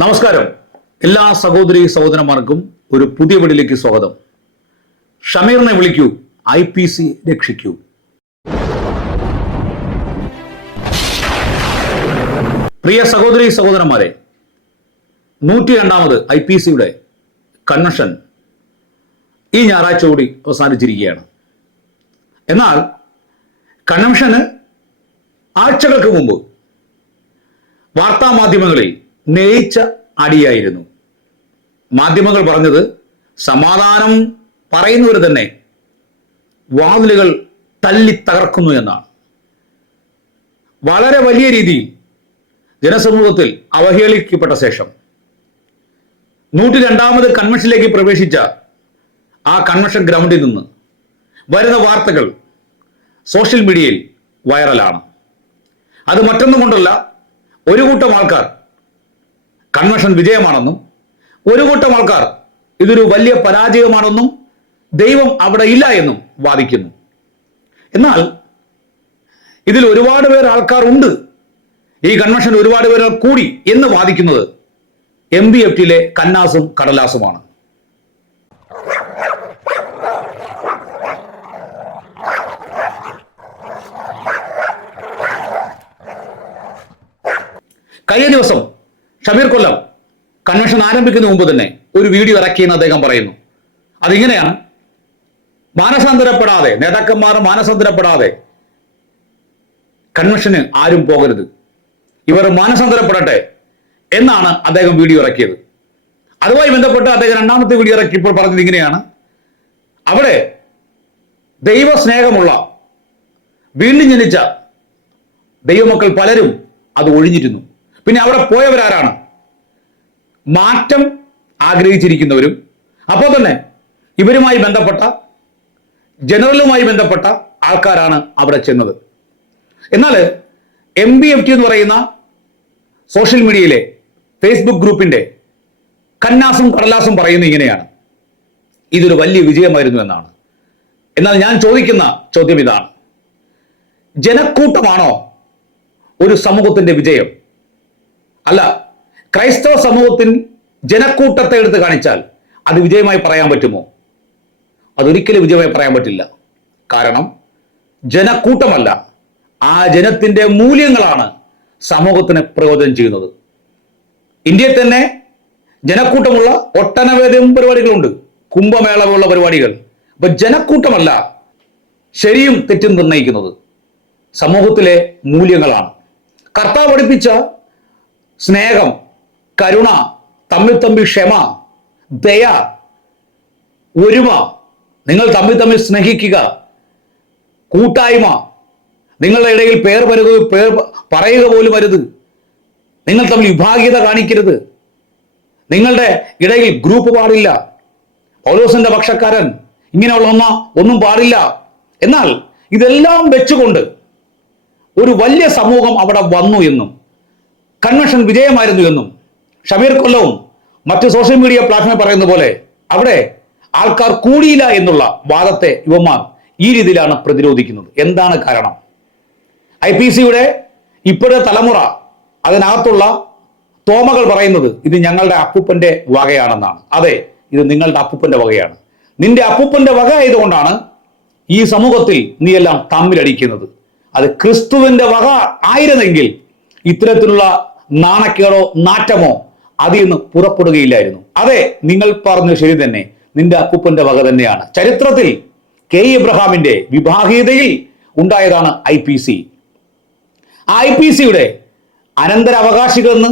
നമസ്കാരം. എല്ലാ സഹോദരി സഹോദരന്മാർക്കും ഒരു പുതിയ വീടിലേക്ക് സ്വാഗതം. ഷമീറിനെ വിളിക്കൂ ഐ പി സി രക്ഷിക്കൂ. പ്രിയ സഹോദരി സഹോദരന്മാരെ നൂറ്റി രണ്ടാമത് ഐ പി സിയുടെ കൺവെൻഷൻ ഈ ഞായറാഴ്ച കൂടി അവസാനിച്ചിരിക്കുകയാണ്. എന്നാൽ കൺവെൻഷന് ആഴ്ചകൾക്ക് മുമ്പ് വാർത്താ മാധ്യമങ്ങളിൽ നയിച്ച അടിയായിരുന്നു. മാധ്യമങ്ങൾ പറഞ്ഞത് സമാധാനം പറയുന്നവർ തന്നെ വാതിലുകൾ തല്ലി തകർക്കുന്നു എന്നാണ്. വളരെ വലിയ രീതിയിൽ ജനസമൂഹത്തിൽ അവഹേളിക്കപ്പെട്ട ശേഷം നൂറ്റി രണ്ടാമത് കൺവെൻഷനിലേക്ക് പ്രവേശിച്ച ആ കൺവെൻഷൻ ഗ്രൗണ്ടിൽ നിന്ന് വരുന്ന വാർത്തകൾ സോഷ്യൽ മീഡിയയിൽ വൈറലാണ്. അത് മറ്റൊന്നും കൊണ്ടല്ല ഒരു കൂട്ടം ആൾക്കാർ കൺവെൻഷൻ വിജയമാണെന്നും ഒരു കൂട്ടം ആൾക്കാർ ഇതൊരു വലിയ പരാജയമാണെന്നും ദൈവം അവിടെ ഇല്ല എന്നും വാദിക്കുന്നു. എന്നാൽ ഇതിൽ ഒരുപാട് പേർ ആൾക്കാർ ഉണ്ട്. ഈ കൺവെൻഷൻ ഒരുപാട് പേർ കൂടി എന്ന് വാദിക്കുന്നത് എം ബി എഫ് ടിയിലെ കന്നാസും കടലാസുമാണ്. കഴിഞ്ഞ ദിവസം ഷമീർ കൊല്ലം കൺവെൻഷൻ ആരംഭിക്കുന്ന മുമ്പ് തന്നെ ഒരു വീഡിയോ ഇറക്കിയെന്ന് അദ്ദേഹം പറയുന്നു. അതിങ്ങനെയാണ് മാനസാന്തരപ്പെടാതെ നേതാക്കന്മാർ മാനസാന്തരപ്പെടാതെ കൺവെൻഷന് ആരും പോകരുത്. ഇവർ മാനസാന്തരപ്പെടട്ടെ എന്നാണ് അദ്ദേഹം വീഡിയോ ഇറക്കിയത്. അതുമായി ബന്ധപ്പെട്ട് അദ്ദേഹം രണ്ടാമത്തെ വീഡിയോ ഇറക്കിയപ്പോൾ പറഞ്ഞത് ഇങ്ങനെയാണ്. അവിടെ ദൈവസ്നേഹമുള്ള വീണ്ടും ജനിച്ച ദൈവമക്കൾ പലരും അത് ഒഴിഞ്ഞിരുന്നു. പിന്നെ അവിടെ പോയവരാരാണ്? മാറ്റം ആഗ്രഹിച്ചിരിക്കുന്നവരും അപ്പോൾ തന്നെ ഇവരുമായി ബന്ധപ്പെട്ട ജനറലുമായി ബന്ധപ്പെട്ട ആൾക്കാരാണ് അവിടെ ചെന്നത്. എന്നാൽ എം ബി എഫ് ടി എന്ന് പറയുന്ന സോഷ്യൽ മീഡിയയിലെ ഫേസ്ബുക്ക് ഗ്രൂപ്പിന്റെ കന്നാസും കടലാസും പറയുന്നത് ഇങ്ങനെയാണ്. ഇതൊരു വലിയ വിജയമായിരുന്നു എന്നാണ്. എന്നാൽ ഞാൻ ചോദിക്കുന്ന ചോദ്യം ഇതാണ്. ജനക്കൂട്ടമാണോ ഒരു സമൂഹത്തിന്റെ വിജയം? അല്ല ക്രൈസ്തവ സമൂഹത്തിൽ ജനക്കൂട്ടത്തെ എടുത്ത് കാണിച്ചാൽ അത് വിജയമായി പറയാൻ പറ്റുമോ? അതൊരിക്കലും വിജയമായി പറയാൻ പറ്റില്ല. കാരണം ജനക്കൂട്ടമല്ല ആ ജനത്തിന്റെ മൂല്യങ്ങളാണ് സമൂഹത്തിന് പ്രയോജനം ചെയ്യുന്നത്. ഇന്ത്യയിൽ തന്നെ ജനക്കൂട്ടമുള്ള ഒട്ടനവധി പരിപാടികളുണ്ട്. കുംഭമേള പോലുള്ള പരിപാടികൾ. അപ്പൊ ജനക്കൂട്ടമല്ല ശരിയും തെറ്റും നിർണയിക്കുന്നത്. സമൂഹത്തിലെ മൂല്യങ്ങളാണ്. കർത്താവ് പഠിപ്പിച്ച സ്നേഹം കരുണ തമ്മിൽ തമ്മിൽ ക്ഷമ ദയ ഒരുമ നിങ്ങൾ തമ്മിൽ തമ്മിൽ സ്നേഹിക്കുക കൂട്ടായ്മ നിങ്ങളുടെ ഇടയിൽ പേർ വരുക പേർ പറയുക പോലും വരുത് നിങ്ങൾ തമ്മിൽ വിഭാഗീയത കാണിക്കരുത്. നിങ്ങളുടെ ഇടയിൽ ഗ്രൂപ്പ് പാടില്ല. പൗലോസിന്റെ പക്ഷക്കാരൻ ഇങ്ങനെയുള്ള ഒന്ന ഒന്നും പാടില്ല. എന്നാൽ ഇതെല്ലാം വെച്ചുകൊണ്ട് ഒരു വലിയ സമൂഹം അവിടെ വന്നു എന്നും കൺവെൻഷൻ വിജയമായിരുന്നു എന്നും ഷമീർ കൊല്ലവും മറ്റ് സോഷ്യൽ മീഡിയ പ്ലാറ്റ്ഫോമിൽ പറയുന്ന പോലെ അവിടെ ആൾക്കാർ കൂടിയില്ല എന്നുള്ള വാദത്തെ യുവമാർ ഈ രീതിയിലാണ് പ്രതിരോധിക്കുന്നത്. എന്താണ് കാരണം? ഐ പി സിയുടെ ഇപ്പോഴത്തെ തലമുറ അതിനകത്തുള്ള തോമകൾ പറയുന്നത് ഇത് ഞങ്ങളുടെ അപ്പൂപ്പന്റെ വകയാണെന്നാണ്. അതെ ഇത് നിങ്ങളുടെ അപ്പൂപ്പന്റെ വകയാണ്. നിന്റെ അപ്പൂപ്പന്റെ വക ആയതുകൊണ്ടാണ് ഈ സമൂഹത്തിൽ നീ എല്ലാം തമ്മിലടിക്കുന്നത്. അത് ക്രിസ്തുവിന്റെ വക ആയിരുന്നെങ്കിൽ ഇത്തരത്തിലുള്ള നാണക്കേടോ നാറ്റമോ അതിൽ നിന്ന് പുറപ്പെടുകയില്ലായിരുന്നു. അതെ നിങ്ങൾ പറഞ്ഞു ശരി തന്നെ. നിന്റെ അപ്പൂപ്പന്റെ വക തന്നെയാണ്. ചരിത്രത്തിൽ കെ. ഇബ്രഹാമിന്റെ വിഭാഗീയതയിൽ ഉണ്ടായതാണ് I P C. I P സിയുടെ അനന്തരാവകാശികളെന്ന്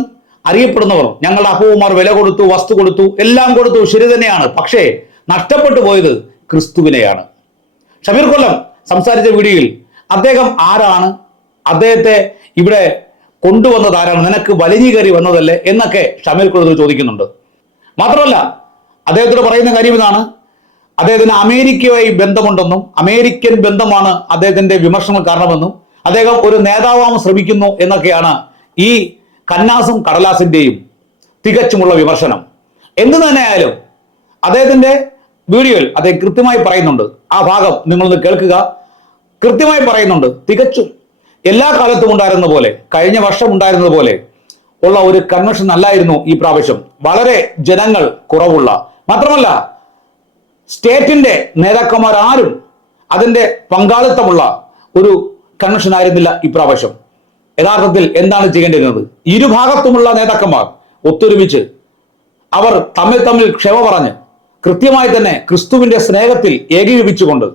അറിയപ്പെടുന്നവർ ഞങ്ങളുടെ അപ്പൂമാർ വില കൊടുത്തു വസ്തു കൊടുത്തു എല്ലാം കൊടുത്തു ശരി തന്നെയാണ്. പക്ഷേ നഷ്ടപ്പെട്ടു പോയത് ക്രിസ്തുവിനെയാണ്. ഷമീർ കൊല്ലം സംസാരിച്ച വീഡിയോയിൽ അദ്ദേഹം ആരാണ്? അദ്ദേഹത്തെ ഇവിടെ കൊണ്ടുവന്നത് ആരാണ്? നിനക്ക് വലിഞ്ഞു കയറി വന്നതല്ലേ? എന്നൊക്കെ ഷമീൽ കൊല്ലം ചോദിക്കുന്നുണ്ട്. മാത്രമല്ല അദ്ദേഹത്തോട് പറയുന്ന കാര്യം ഇതാണ്. അദ്ദേഹത്തിന് അമേരിക്കയുമായി ബന്ധമുണ്ടെന്നും അമേരിക്കൻ ബന്ധമാണ് അദ്ദേഹത്തിന്റെ വിമർശനം കാരണമെന്നും അദ്ദേഹം ഒരു നേതാവാൻ ശ്രമിക്കുന്നു എന്നൊക്കെയാണ് ഈ കന്നാസും കടലാസിന്റെയും തികച്ചുമുള്ള വിമർശനം. എന്തു തന്നെയായാലും അദ്ദേഹത്തിന്റെ വീഡിയോയിൽ അദ്ദേഹം കൃത്യമായി പറയുന്നുണ്ട്. ആ ഭാഗം നിങ്ങളൊന്ന് കേൾക്കുക. കൃത്യമായി പറയുന്നുണ്ട്. തികച്ചും എല്ലാ കാലത്തും ഉണ്ടായിരുന്ന പോലെ കഴിഞ്ഞ വർഷം ഉണ്ടായിരുന്നത് പോലെ ഉള്ള ഒരു കൺവെൻഷൻ അല്ലായിരുന്നു ഈ പ്രാവശ്യം. വളരെ ജനങ്ങൾ കുറവുള്ള. മാത്രമല്ല സ്റ്റേറ്റിന്റെ നേതാക്കന്മാർ ആരും അതിന്റെ പങ്കാളിത്തമുള്ള ഒരു കൺവെൻഷൻ ആയിരുന്നില്ല ഇപ്രാവശ്യം യഥാർത്ഥത്തിൽ എന്താണ് ചെയ്യേണ്ടിരുന്നത് ഇരുഭാഗത്തുമുള്ള നേതാക്കന്മാർ ഒത്തൊരുമിച്ച് അവർ തമ്മിൽ തമ്മിൽ ക്ഷമ പറഞ്ഞ് കൃത്യമായി തന്നെ ക്രിസ്തുവിന്റെ സ്നേഹത്തിൽ ഏകീഭവിച്ചുകൊണ്ട്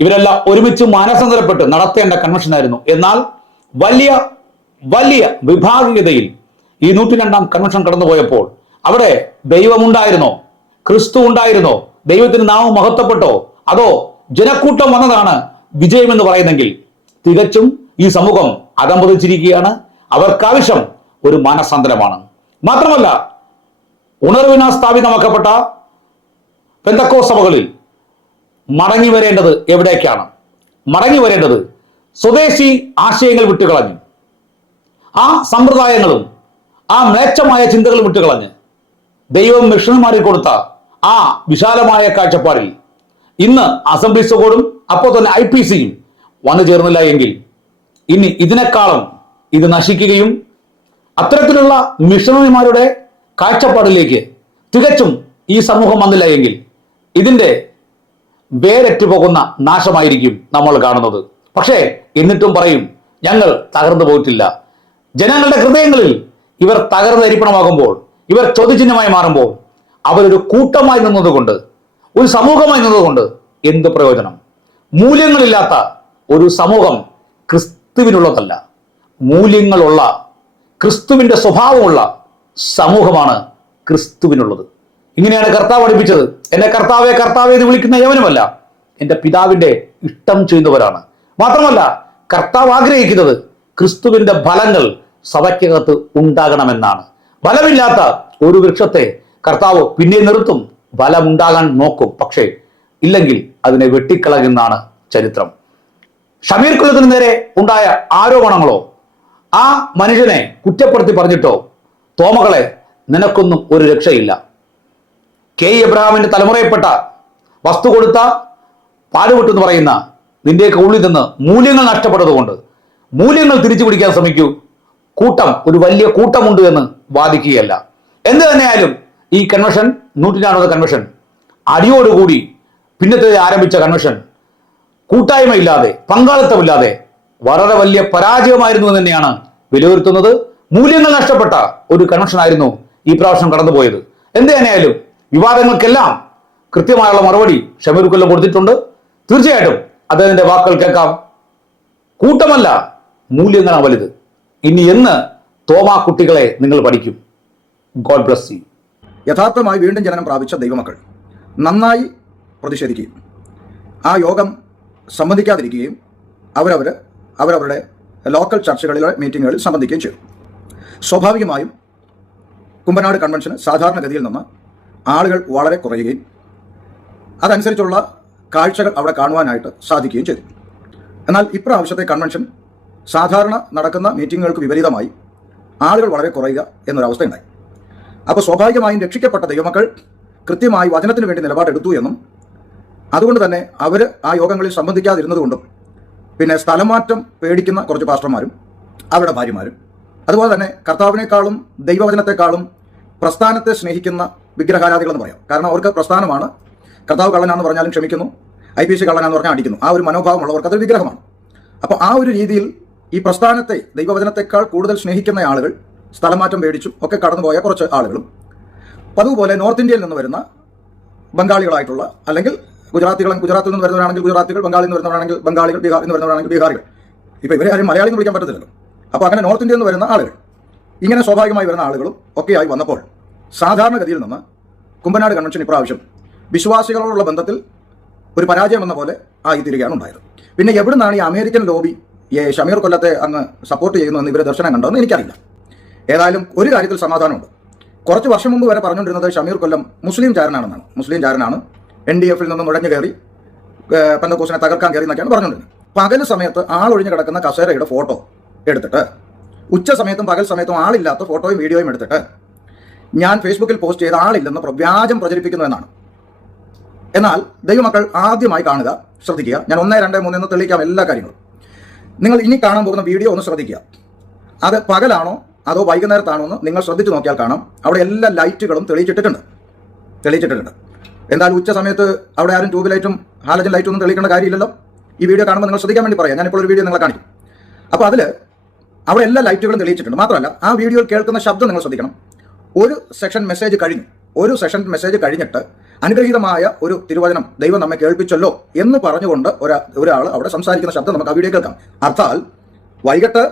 ഇവരെല്ലാം ഒരുമിച്ച് മാനസാന്തരപ്പെട്ട് നടത്തേണ്ട കൺവെൻഷൻ ആയിരുന്നു. എന്നാൽ വലിയ വലിയ വിഭാഗീയതയിൽ ഈ നൂറ്റി രണ്ടാം കൺവെൻഷൻ കടന്നുപോയപ്പോൾ അവിടെ ദൈവമുണ്ടായിരുന്നോ? ക്രിസ്തു ഉണ്ടായിരുന്നോ? ദൈവത്തിന് നാമം മഹത്വപ്പെട്ടോ? അതോ ജനക്കൂട്ടം വന്നതാണ് വിജയമെന്ന് പറയുന്നെങ്കിൽ തികച്ചും ഈ സമൂഹം അധംപതിച്ചിരിക്കുകയാണ്. അവർക്കാവശ്യം ഒരു മാനസാന്തരമാണ്. മാത്രമല്ല ഉണർവിനാസ്ഥാപിതമാക്കപ്പെട്ട പെന്തക്കോ സഭകളിൽ മടങ്ങി വരേണ്ടത് എവിടേക്കാണ്? മടങ്ങി വരേണ്ടത് സ്വദേശി ആശയങ്ങൾ വിട്ടുകളഞ്ഞ്. ആ സമ്പ്രദായങ്ങളും ആ മ്ലേച്ഛമായ ചിന്തകളും വിട്ടുകളഞ്ഞ്. ദൈവം മിഷണന്മാരിൽ കൊടുത്ത ആ വിശാലമായ കാഴ്ചപ്പാടിൽ ഇന്ന് അസംബ്ലി കോഡും അപ്പോൾ തന്നെ ഐ പി സിയും വന്നു ചേർന്നില്ല എങ്കിൽ ഇനി ഇതിനേക്കാളും ഇത് നശിക്കുകയും അത്തരത്തിലുള്ള മിഷണറിമാരുടെ കാഴ്ചപ്പാടിലേക്ക് തികച്ചും ഈ സമൂഹം വന്നില്ല എങ്കിൽ ഇതിന്റെ വേരറ്റു പോകുന്ന നാശമായിരിക്കും നമ്മൾ കാണുന്നത്. പക്ഷേ എന്നിട്ടും പറയും ഞങ്ങൾ തകർന്നു പോയിട്ടില്ല. ജനങ്ങളുടെ ഹൃദയങ്ങളിൽ ഇവർ തകർന്നരിപ്പണമാകുമ്പോൾ ഇവർ ചോദ്യചിഹ്നമായി മാറുമ്പോൾ അവരൊരു കൂട്ടമായി നിന്നതുകൊണ്ട് ഒരു സമൂഹമായി നിന്നതുകൊണ്ട് എന്ത് പ്രയോജനം? മൂല്യങ്ങളില്ലാത്ത ഒരു സമൂഹം ക്രിസ്തുവിനുള്ളതല്ല. മൂല്യങ്ങളുള്ള ക്രിസ്തുവിന്റെ സ്വഭാവമുള്ള സമൂഹമാണ് ക്രിസ്തുവിനുള്ളത്. ഇങ്ങനെയാണ് കർത്താവ് പഠിപ്പിച്ചത്. എന്നെ കർത്താവെ കർത്താവെ എന്ന് വിളിക്കുന്ന യവനുമല്ല. എന്റെ പിതാവിന്റെ ഇഷ്ടം ചെയ്യുന്നവരാണ്. മാത്രമല്ല കർത്താവ് ആഗ്രഹിക്കുന്നത് ക്രിസ്തുവിന്റെ ഫലങ്ങൾ സഭയ്ക്കകത്ത് ഉണ്ടാകണമെന്നാണ്. ഫലമില്ലാത്ത ഒരു വൃക്ഷത്തെ കർത്താവ് പിന്നെ നിർത്തും. ഫലമുണ്ടാകാൻ നോക്കും. പക്ഷേ ഇല്ലെങ്കിൽ അതിനെ വെട്ടിക്കളകുന്നതാണ് ചരിത്രം. ഷമീർ കുലത്തിന് നേരെ ഉണ്ടായ ആരോപണങ്ങളോ? ആ മനുഷ്യനെ കുറ്റപ്പെടുത്തി പറഞ്ഞിട്ടോ? തോമകളെ നിനക്കൊന്നും ഒരു രക്ഷയില്ല. കെ. എബ്രഹാമിന്റെ തലമുറയിൽപ്പെട്ട വസ്തു കൊടുത്ത പാടുപെട്ടു എന്ന് പറയുന്ന നിന്റെയൊക്കെ ഉള്ളിൽ നിന്ന് മൂല്യങ്ങൾ നഷ്ടപ്പെട്ടതുകൊണ്ട് മൂല്യങ്ങൾ തിരിച്ചു പിടിക്കാൻ ശ്രമിക്കൂ. കൂട്ടം ഒരു വലിയ കൂട്ടമുണ്ട് എന്ന് വാദിക്കുകയല്ല. എന്ത് തന്നെയായാലും ഈ കൺവെൻഷൻ നൂറ്റിനാണത് കൺവെൻഷൻ അടിയോടുകൂടി പിന്നത്തെ ആരംഭിച്ച കൺവെൻഷൻ കൂട്ടായ്മയില്ലാതെ പങ്കാളിത്തമില്ലാതെ വളരെ വലിയ പരാജയമായിരുന്നു എന്ന് തന്നെയാണ് വിലയിരുത്തുന്നത്. മൂല്യങ്ങൾ നഷ്ടപ്പെട്ട ഒരു കൺവെൻഷൻ ആയിരുന്നു ഈ പ്രാവശ്യം കടന്നുപോയത്. എന്ത് തന്നെയായാലും വിവാദങ്ങൾക്കെല്ലാം കൃത്യമായുള്ള മറുപടി ഷമീർ കൊല്ലം കൊടുത്തിട്ടുണ്ട്. തീർച്ചയായിട്ടും അദ്ദേഹത്തിന്റെ വാക്കുകൾ കേൾക്കാം. കൂട്ടമല്ല മൂല്യങ്ങളാണ് വലുത്. ഇനി എന്ന് തോമാ കുട്ടികളെ നിങ്ങൾ പഠിക്കും. God bless you. യഥാർത്ഥമായി വീണ്ടും ജനനം പ്രാപിച്ച ദൈവമക്കൾ നന്നായി പ്രതിഷേധിക്കുകയും ആ യോഗം സംബന്ധിക്കാതിരിക്കുകയും അവരവർ അവരവരുടെ ലോക്കൽ ചർച്ചകളിലെ മീറ്റിങ്ങുകളിൽ സംബന്ധിക്കുകയും ചെയ്തു. സ്വാഭാവികമായും കുമ്പനാട് കൺവെൻഷന് സാധാരണഗതിയിൽ നിന്ന് ആളുകൾ വളരെ കുറയുകയും അതനുസരിച്ചുള്ള കാഴ്ചകൾ അവിടെ കാണുവാനായിട്ട് സാധിക്കുകയും ചെയ്തു. എന്നാൽ ഇപ്രാവശ്യത്തെ കൺവെൻഷൻ സാധാരണ നടക്കുന്ന മീറ്റിങ്ങുകൾക്ക് വിപരീതമായി ആളുകൾ വളരെ കുറയുക എന്നൊരവസ്ഥയുണ്ടായി. അപ്പോൾ സ്വാഭാവികമായും രക്ഷിക്കപ്പെട്ട ദൈവമക്കൾ കൃത്യമായി വചനത്തിന് വേണ്ടി നിലപാടെടുത്തു എന്നും അതുകൊണ്ട് തന്നെ അവർ ആ യോഗങ്ങളിൽ സംബന്ധിക്കാതിരുന്നതുകൊണ്ടും പിന്നെ സ്ഥലമാറ്റം പേടിക്കുന്ന കുറച്ച് പാസ്റ്റർമാരും അവരുടെ ഭാര്യമാരും അതുപോലെ തന്നെ കർത്താവിനേക്കാളും ദൈവവചനത്തെക്കാളും പ്രസ്ഥാനത്തെ സ്നേഹിക്കുന്ന വിഗ്രഹാരാധികളെന്ന് പറയാം. കാരണം അവർക്ക് പ്രസ്ഥാനമാണ്. കർത്താവ് കള്ളനാന്ന് പറഞ്ഞാലും ക്ഷമിക്കുന്നു. ഐ പി സി കള്ളനാന്ന് പറഞ്ഞാൽ അടിക്കുന്നു. ആ ഒരു മനോഭാവമുള്ളവർക്ക് അതൊരു വിഗ്രഹമാണ്. അപ്പോൾ ആ ഒരു രീതിയിൽ ഈ പ്രസ്ഥാനത്തെ ദൈവവചനത്തെക്കാൾ കൂടുതൽ സ്നേഹിക്കുന്ന ആളുകൾ സ്ഥലമാറ്റം പേടിച്ചും ഒക്കെ കടന്നുപോയ കുറച്ച് ആളുകളും അതുപോലെ നോർത്ത് ഇന്ത്യയിൽ നിന്ന് വരുന്ന ബംഗാളികളായിട്ടുള്ള അല്ലെങ്കിൽ ഗുജറാത്തികൾ ഗുജറാത്തിൽ നിന്ന് വരുന്നവരാണെങ്കിൽ ഗുജറാത്തികൾ ബംഗാളിൽ നിന്ന് വരുന്നവരാണെങ്കിൽ ബംഗാളികൾ ബീഹാർ എന്ന് വരുന്നവരാണെങ്കിൽ ബീഹാറികൾ. ഇപ്പോൾ ഇവരെ ആരും മലയാളി എന്ന് വിളിക്കാൻ പറ്റത്തില്ലല്ലോ. അപ്പോൾ അങ്ങനെ നോർത്ത് ഇന്ത്യയിൽ നിന്ന് വരുന്ന ആളുകൾ ഇങ്ങനെ സ്വാഭാവികമായി വരുന്ന ആളുകളും ഒക്കെയായി വന്നപ്പോൾ സാധാരണഗതിയിൽ നിന്ന് കുമ്പനാട് കൺവെൻഷൻ ഇപ്രാവശ്യം വിശ്വാസികളോടുള്ള ബന്ധത്തിൽ ഒരു പരാജയം എന്ന പോലെ ആയിത്തീരുകയാണ് ഉണ്ടായത്. പിന്നെ എവിടുന്നാണ് ഈ അമേരിക്കൻ ലോബി ഷമീർ കൊല്ലത്തെ അങ്ങ് സപ്പോർട്ട് ചെയ്യുന്നതെന്ന് ഇവരെ ദർശനം കണ്ടതെന്ന് എനിക്കറിയില്ല. ഏതായാലും ഒരു കാര്യത്തിൽ സമാധാനമുണ്ട്. കുറച്ച് വർഷം മുമ്പ് വരെ പറഞ്ഞുകൊണ്ടിരുന്നത് ഷമീർ കൊല്ലം മുസ്ലിം ചാരനാണെന്നാണ്. മുസ്ലിം ചാരനാണ്. എൻ ഡി എഫിൽ നിന്ന് നുഴഞ്ഞു കയറി പെന്തക്കോസിനെ തകർക്കാൻ കയറി എന്നൊക്കെയാണ് പറഞ്ഞുകൊണ്ടിരുന്നത്. പകൽ സമയത്ത് ആളൊഴിഞ്ഞു കിടക്കുന്ന കസേരയുടെ ഫോട്ടോ എടുത്തിട്ട് ഉച്ച സമയത്തും പകൽ സമയത്തും ആളില്ലാത്ത ഫോട്ടോയും വീഡിയോയും എടുത്തിട്ട് ഞാൻ ഫേസ്ബുക്കിൽ പോസ്റ്റ് ചെയ്ത ആളില്ലെന്ന് പ്രവ്യാജം പ്രചരിപ്പിക്കുന്നു എന്നാണ്. എന്നാൽ ദൈവമക്കൾ ആദ്യമായി കാണുക ശ്രദ്ധിക്കുക. ഞാൻ ഒന്ന് രണ്ട് മൂന്ന് എന്ന് തെളിയിക്കാം എല്ലാ കാര്യങ്ങളും. നിങ്ങൾ ഇനി കാണാൻ പോകുന്ന വീഡിയോ ഒന്ന് ശ്രദ്ധിക്കുക. അത് പകലാണോ അതോ വൈകുന്നേരത്താണോ എന്ന് നിങ്ങൾ ശ്രദ്ധിച്ചു നോക്കിയാൽ കാണാം. അവിടെ എല്ലാ ലൈറ്റുകളും തെളിയിച്ചിട്ടിട്ടുണ്ട്. തെളിയിച്ചിട്ടുണ്ട് എന്തായാലും ഉച്ച സമയത്ത് അവിടെ ആരും ട്യൂബ് ലൈറ്റും ഹാലജൻ ലൈറ്റും ഒന്നും തെളിയിക്കേണ്ട കാര്യമില്ലല്ലോ. ഈ വീഡിയോ കാണുമ്പോൾ നിങ്ങൾ ശ്രദ്ധിക്കാൻ വേണ്ടി പറയാം. ഞാനിപ്പോൾ ഒരു വീഡിയോ നിങ്ങളെ കാണിക്കും. അപ്പോൾ അതിൽ അവിടെ എല്ലാ ലൈറ്റുകളും തെളിയിച്ചിട്ടുണ്ട്. മാത്രമല്ല ആ വീഡിയോയിൽ കേൾക്കുന്ന ശബ്ദം നിങ്ങൾ ശ്രദ്ധിക്കണം. ഒരു സെക്ഷൻ മെസ്സേജ് കഴിഞ്ഞു ഒരു സെഷൻ മെസ്സേജ് കഴിഞ്ഞിട്ട് അനുഗ്രഹീതമായ ഒരു തിരുവചനം ദൈവം നമ്മെ കേൾപ്പിച്ചല്ലോ എന്ന് പറഞ്ഞുകൊണ്ട് ഒരാ ഒരാൾ അവിടെ സംസാരിക്കുന്ന ശബ്ദം നമുക്ക് ആ വീഡിയോ കേൾക്കാം. അർത്ഥാൽ വൈകിട്ട്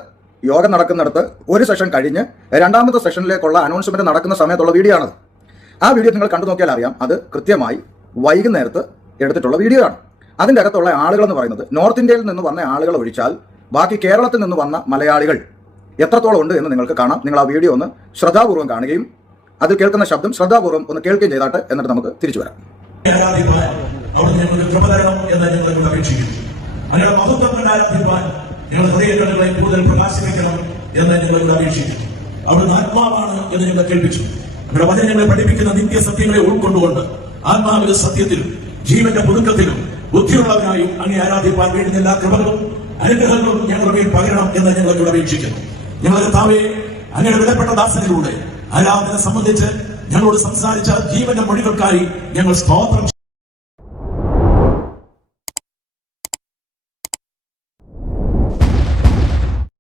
യോഗം നടക്കുന്നിടത്ത് ഒരു സെഷൻ കഴിഞ്ഞ് രണ്ടാമത്തെ സെഷനിലേക്കുള്ള അനൗൺസ്മെന്റ് നടക്കുന്ന സമയത്തുള്ള വീഡിയോ ആണത്. ആ വീഡിയോ നിങ്ങൾ കണ്ടു നോക്കിയാൽ അറിയാം അത് കൃത്യമായി വൈകുന്നേരത്ത് എടുത്തിട്ടുള്ള വീഡിയോ ആണ്. അതിന്റെ അകത്തുള്ള ആളുകൾ എന്ന് പറയുന്നത് നോർത്ത് ഇന്ത്യയിൽ നിന്ന് വന്ന ആളുകൾ ഒഴിച്ചാൽ ബാക്കി കേരളത്തിൽ നിന്ന് വന്ന മലയാളികൾ എത്രത്തോളം ഉണ്ട് എന്ന് നിങ്ങൾക്ക് കാണാം. നിങ്ങൾ ആ വീഡിയോ ഒന്ന് ശ്രദ്ധാപൂർവം കാണുകയും അതിൽ കേൾക്കുന്ന ശബ്ദം ശ്രദ്ധാപൂർവം ഒന്ന് കേൾക്കുകയും ചെയ്താട്ട് എന്നിട്ട് നമുക്ക് തിരിച്ചു വരാം. അവിടുന്ന് ഞങ്ങൾക്ക് എന്ന് ഞങ്ങളെ കൂടുതൽ പ്രകാശിപ്പിക്കണം എന്ന് ആത്മാവാണ് ഞങ്ങളെ കേൾപ്പിച്ചു. ഞങ്ങളുടെ വചനങ്ങളെ പഠിപ്പിക്കുന്ന നിത്യ സത്യങ്ങളെ ഉൾക്കൊണ്ടുകൊണ്ട് ആത്മാവിന്റെ സത്യത്തിലും ജീവന്റെ പുതുക്കത്തിലും ബുദ്ധിയുള്ളവരായും അങ്ങനെ ആരാധിപ്പാൻ വേണ്ടുന്ന എല്ലാ കൃപകളും അനുഗ്രഹങ്ങളും ഞങ്ങളുടെ മേൽ പകരണം എന്ന് ഞങ്ങളോട് അപേക്ഷിക്കുന്നു. ഞങ്ങളുടെ താവേ അങ്ങയുടെ വിലപ്പെട്ട ദാസനിലൂടെ ആരാധന സംബന്ധിച്ച് ഞങ്ങളോട് സംസാരിച്ച ജീവന്റെ മൊഴികൾക്കായി ഞങ്ങൾ സ്തോത്രം